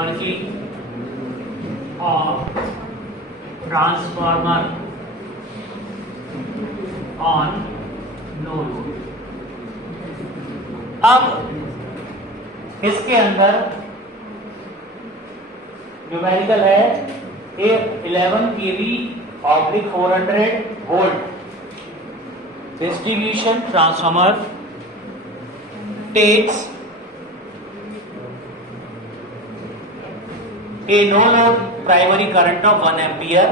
working of transformer on no load। अब इसके अंदर न्यूमेरिकल है 11 kV oblique 400 volt distribution transformer takes a no load primary current of 1 ampere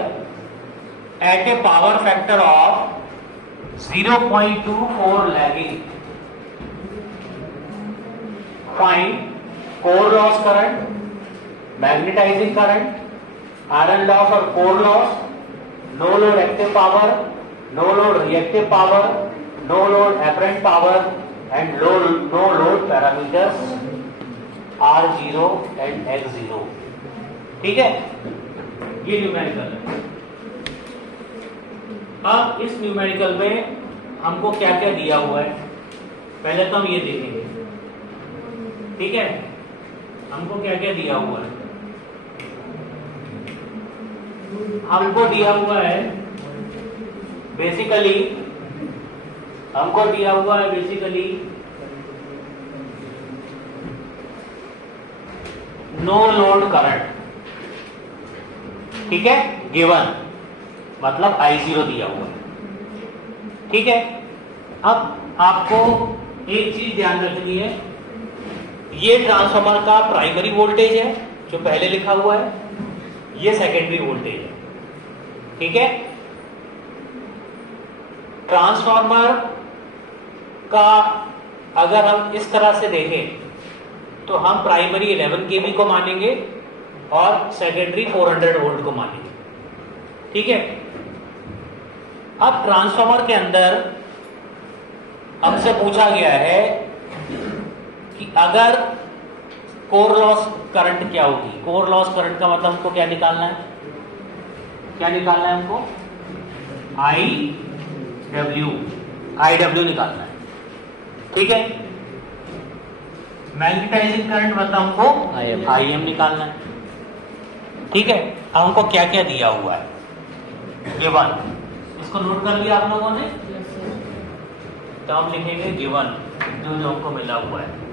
at a power factor of 0.24 lagging। Find core loss current, magnetizing current, iron loss or core loss, no load active power, no load reactive power, no load apparent power and no load parameters R0 and X0। ठीक है, ये numerical है। अब इस numerical में हमको क्या क्या दिया हुआ है, पहले तो हम ये देखेंगे। ठीक है, हमको क्या क्या दिया हुआ है। हमको दिया हुआ है बेसिकली नो लोड करंट। ठीक है, गिवन मतलब I0 दिया हुआ है। ठीक है, अब आपको एक चीज ध्यान रखनी है, ये ट्रांसफार्मर का प्राइमरी वोल्टेज है जो पहले लिखा हुआ है, ये सेकेंडरी वोल्टेज है। ठीक है, ट्रांसफार्मर का अगर हम इस तरह से देखें तो हम प्राइमरी 11 kV को मानेंगे और सेकेंडरी 400 वोल्ट को मानेंगे। ठीक है, अब ट्रांसफार्मर के अंदर हमसे पूछा गया है कि अगर कोर लॉस करंट क्या होगी। कोर लॉस करंट का मतलब हमको क्या निकालना है, हमको IW निकालना है। ठीक है, मैग्नेटाइजिंग करंट मतलब हमको IM निकालना है। ठीक है, अब हमको क्या क्या दिया हुआ है गिवन, इसको नोट कर लिया आप लोगों ने। तो हम लिखेंगे गिवन जो हमको मिला हुआ है।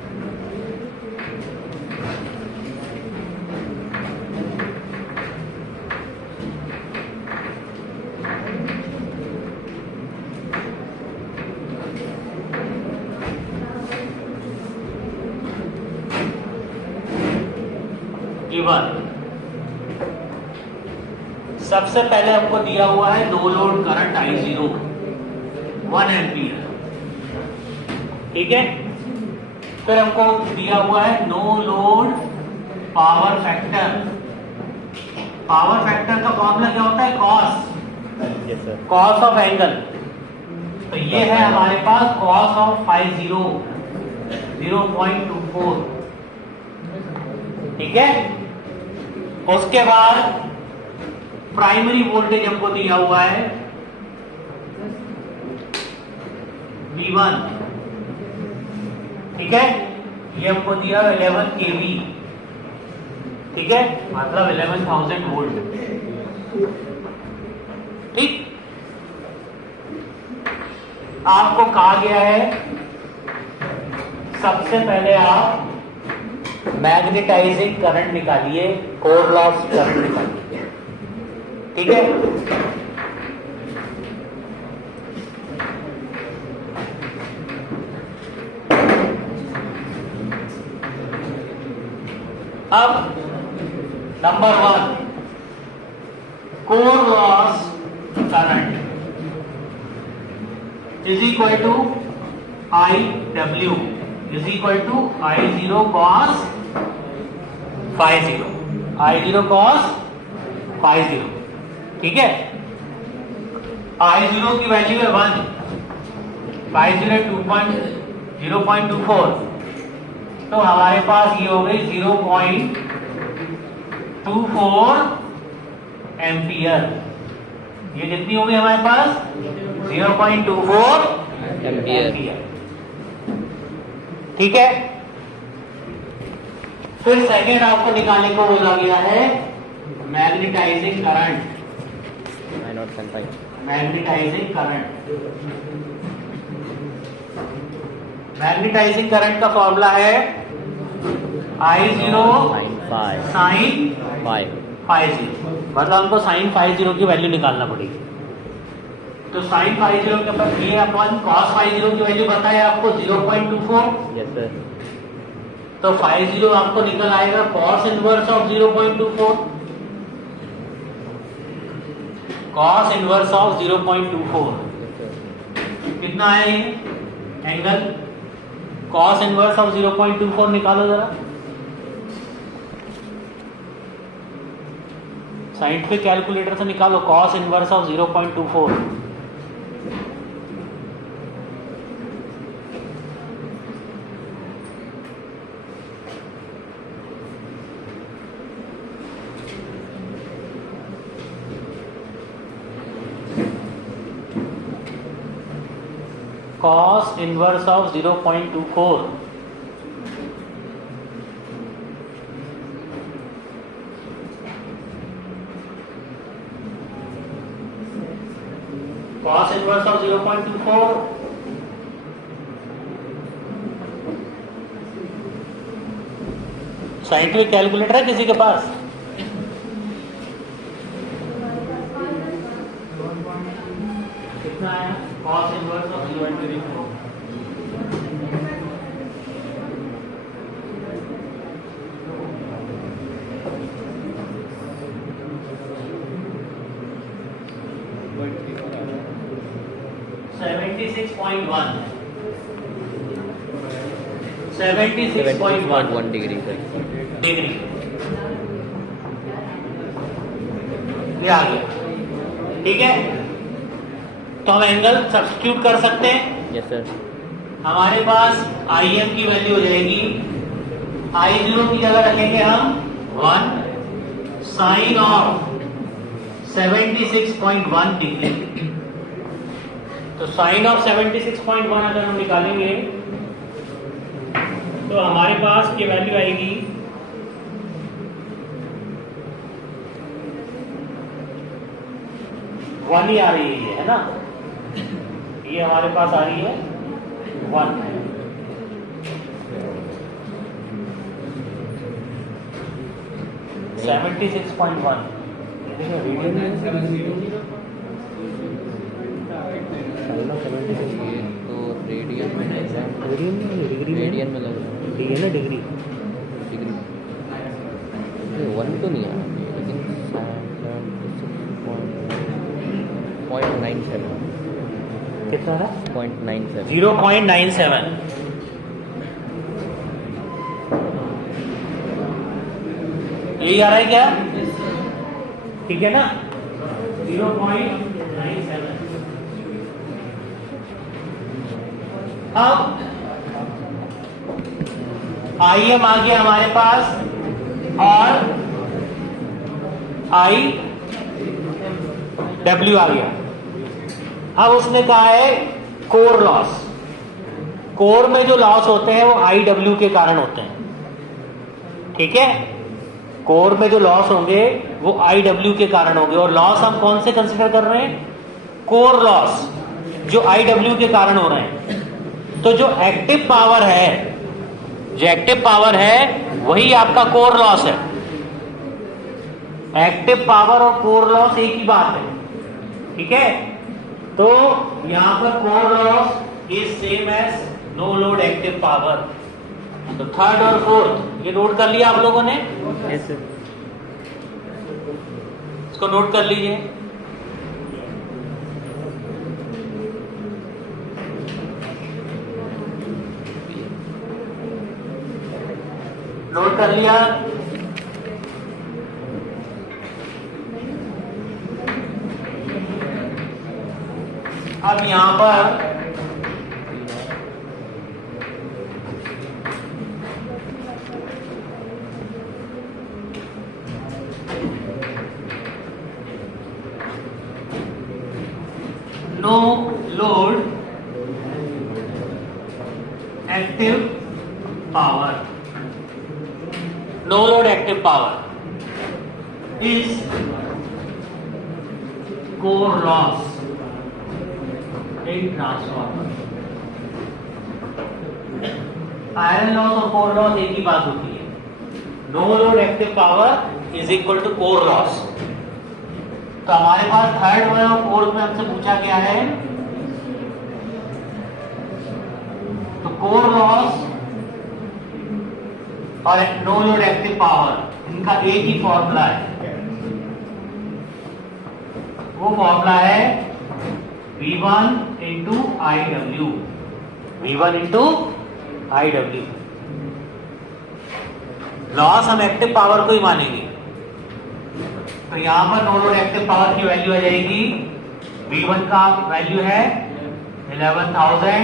सबसे पहले हमको दिया हुआ है no load current I0 1 ampere. ठीक है, फिर हमको दिया हुआ है no load power factor. Power factor का फॉर्मूला क्या होता है, कॉस ऑफ एंगल। तो ये है हमारे पास कॉस ऑफ 0.24। ठीक है, उसके बाद प्राइमरी वोल्टेज हमको दिया हुआ है V1। ठीक है, ये हमको दिया 11 kV। ठीक है, मतलब 11,000 वोल्ट। ठीक, आपको कहा गया है सबसे पहले आप मैग्नेटाइजिंग करंट निकालिए, कोर लॉस करंट निकालिए। ठीक है, अब number 1 core loss current is equal to IW is equal to I0 cos ∅0। I0 cos ∅0। ठीक है, I0 की वैल्यू है 1, ∅0 0.24, तो हमारे पास ये हो गई 0.24 एम्पियर। ये कितनी हो गई हमारे पास 0.24 एम्पियर। ठीक है, फिर सेकेंड आपको निकालने को बोला गया है magnetizing current. Magnetizing current, magnetizing current का फॉर्मूला है I0 साइन ∅0, मतलब हमको साइन ∅0 की वैल्यू निकालना पड़ेगी। तो साइन ∅0 के ऊपर ये अपन cos ∅0 की वैल्यू बताए आपको 0.24। Yes sir. तो ∅0 आपको निकल आएगा cos inverse of 0.24। cos inverse of 0.24 कितना है ये एंगल? cos इनवर्स ऑफ 0.24 निकालो जरा। साइंटिफिक कैलकुलेटर से निकालो cos inverse of 0.24। cos inverse of 0.24 cos inverse of 0.24 scientific calculator है किसी के पास? कितना है cos inverse of 0.24? $76.1 degree sir. Degree ये आ गया। ठीक है, तो हम एंगल सब्स्टिट्यूट कर सकते हैं। Yes sir. हमारे पास IM की वैल्यू हो जाएगी, I0 की जगह रखेंगे हम 1 साइन ऑफ 76.1 डिग्री। तो साइन ऑफ 76.1 अगर हम निकालेंगे तो हमारे पास ये वैल्यू आएगी 1 ही आ रही है ना, ये हमारे पास आ रही है 1। $76.1 तो रेडियन में नहीं है, रेडियन में लग रहा है। डिग्री डिग्री डिग्री 1 तो नहीं है, लेकिन 0.97 कितना है? 0.97 0.97। यही आ रहा है क्या? ठीक है ना, 0.97। अब IM आ गया हमारे पास और IW आ गया। अब उसने कहा है कोर लॉस। कोर में जो लॉस होते हैं वो IW के कारण होते हैं। ठीक है, कोर में जो लॉस होंगे वो IW के कारण होंगे। और लॉस हम कौन से कंसिडर कर रहे हैं? कोर लॉस जो IW के कारण हो रहे हैं। तो जो एक्टिव पावर है, जो एक्टिव पावर है वही आपका कोर लॉस है। एक्टिव पावर और कोर लॉस एक ही बात है। ठीक है, तो यहां पर core loss is same as no load active power. तो थर्ड और फोर्थ ये नोट कर लिया आप लोगों ने? Yes sir. इसको नोट कर लीजिए। नोट कर लिया? अब यहां पर no load active power, reactive power is core loss in transformer. Iron loss और कोर लॉस एक ही बात होती है. No load active power is equal to core loss. तो हमारे पास थर्ड वन और फोर्थ में हमसे पूछा गया है, तो कोर लॉस और नो लोड एक्टिव पावर इनका एक ही फॉर्मूला है. वो फॉर्मूला है V1 into IW. V1 into IW. Loss हम एक्टिव पावर को ही मानेंगे. तो यहां पर नो लोड एक्टिव पावर की वैल्यू आ जाएगी. V1 का वैल्यू है 11,000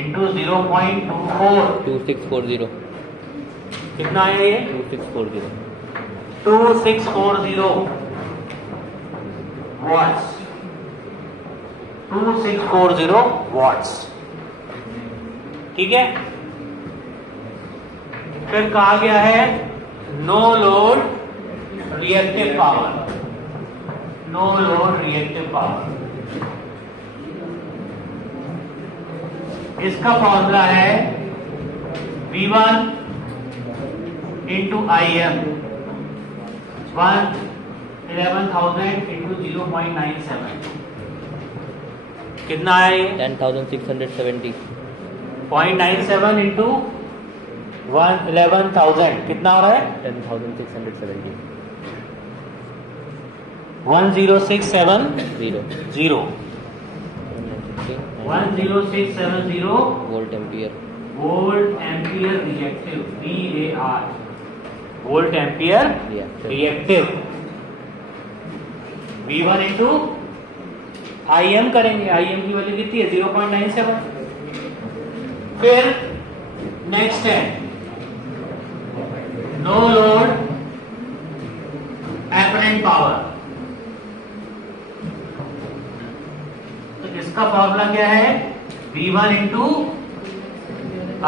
इंटू 0.24. 2640. कितना है ये? 2640. 2640 वॉट्स. 2640 वॉट्स. ठीक है. फिर कहा गया है no load reactive power. No load reactive power, इसका फॉर्मूला है V1 इंटू IM. 11,000 इंटू 0.97. कितना है ये? 10,670. 0.97 इंटू 11,000 कितना हो रहा है? 10,670. 10670 0. 10670 volt ampere. Volt ampere reactive. VAR volt ampere reactive. V1 into IM करेंगे. IM की वैल्यू कितनी है? 0.97. फिर नेक्स्ट है नो लोड एपरेंट पावर. तो इसका फॉर्मूला क्या है? V1 into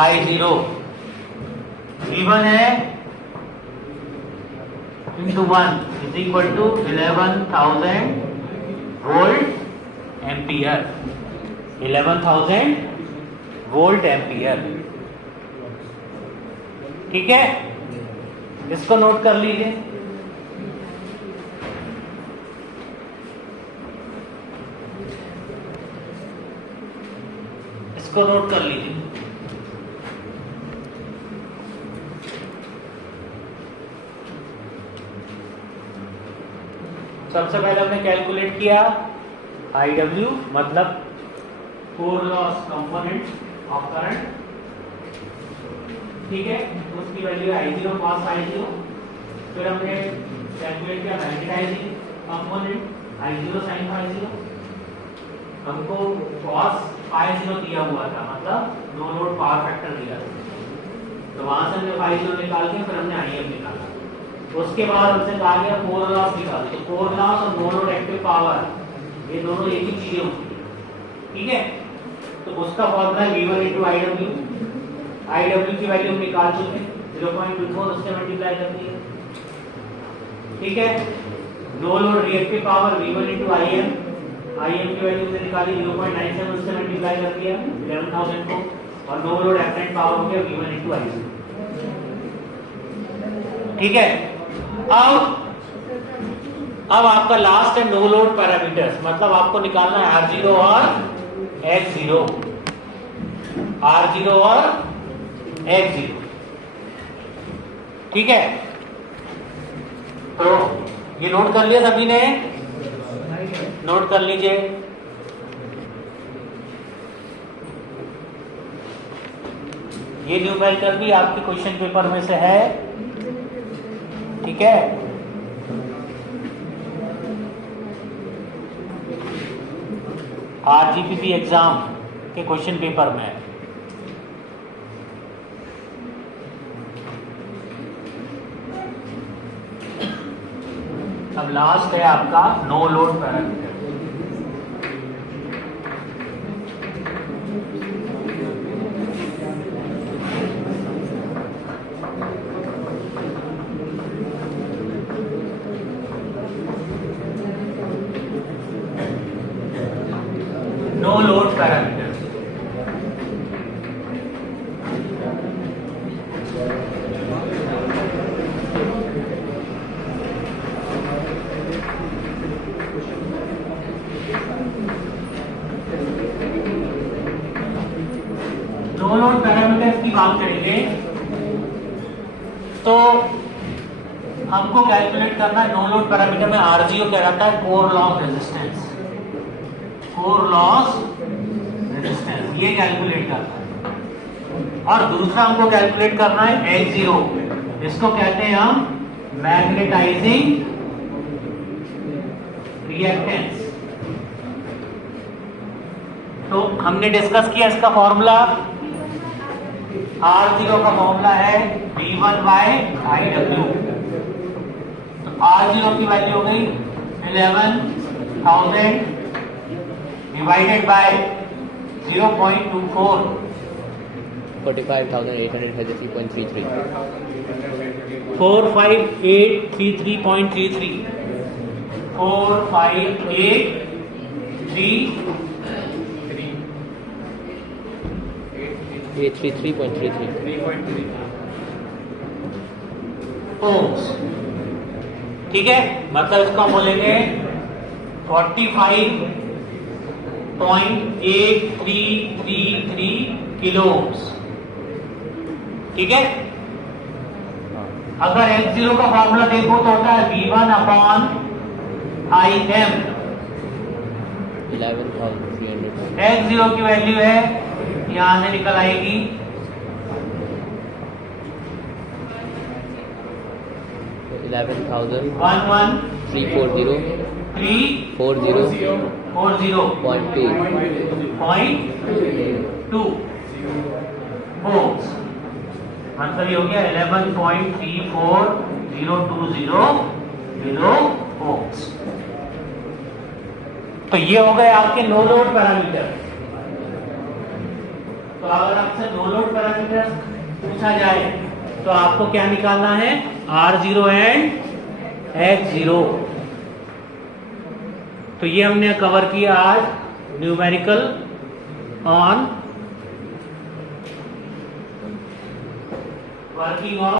I0. V1 है into 1 is equal to 11,000 volt ampere. 11,000 volt ampere. ठीक है. इसको नोट कर लीजिए. इसको नोट कर लीजिए. सबसे पहले हमने कैलकुलेट किया IW मतलब core loss component of current. ठीक है. तो उसकी वैल्यू है I0 cos I0. फिर हमने कैलकुलेट किया magnetising component I0 sin I0. हमको cos I0 दिया हुआ था, मतलब नो लोड पावर फैक्टर दिया था. तो वहां से हमने I0 निकाल के फिर हमने IM निकाला. उसके बाद हमसे कहा गया कोर लॉस निकालो. तो कोर लॉस और नो लोड एक्टिव पावर ये दोनों एक ही चीजें होती है. ठीक है. तो उसका फॉर्मूला है V1 इंटू IW. IW की वैल्यू हम निकाल चुके हैं. 0.24 उससे मल्टीप्लाई कर दिया. ठीक है. No load reactive power V1 into IM. IM की वैल्यू हमने निकाली 0.97 उससे मल्टीप्लाई कर दिया 11,000 को. और नो लोड एपरेंट पावर हो गया V1 इंटू IM. ठीक है. अब आपका लास्ट है नो लोड पैरामीटर्स. मतलब आपको निकालना है R0 और X0. R0 और X0. ठीक है. तो ये नोट कर लिया सभी ने? नोट कर लीजिए. ये न्यूमेरिकल भी आपके क्वेश्चन पेपर में से है. ठीक है. RGPP एग्जाम के क्वेश्चन पेपर में. अब लास्ट है आपका नो लोड पैरामीटर. हमको कैलकुलेट करना है नो लोड पैरामीटर में आरजीओ क्या रहता है, core loss resistance, core loss resistance ये कैलकुलेट करना है। और दूसरा हमको कैलकुलेट करना है X0, इसको कहते हैं हम मैग्नेटाइजिंग रिएक्टेंस। तो हमने डिस्कस किया इसका फॉर्मूला, R0 का फॉर्मूला है V1/IW। तो R0 की वैल्यू हो गई 11,000 डिवाइडेड बाय 0.24, 45,833.33. 45833.33, 45833 833.33. ओम्स। ठीक है, मतलब इसको हम बोलेंगे 45.8333 किलो ओम्स। ठीक है, अगर X0 का फॉर्मूला देखो तो होता है V1/IM, 11,300. X0 की वैल्यू है, यहां से निकल आएगी 11,340. 340.2 ओम्स। मतलब ये हो गया 11.34020 किलो ओम्स। तो ये हो गए आपके नो लोड पैरामीटर। तो अगर आपसे नो लोड पैरामीटर पूछा जाए तो आपको क्या निकालना है, R0 एंड X0। तो ये हमने कवर किया आज न्यूमेरिकल ऑन वर्किंग ऑन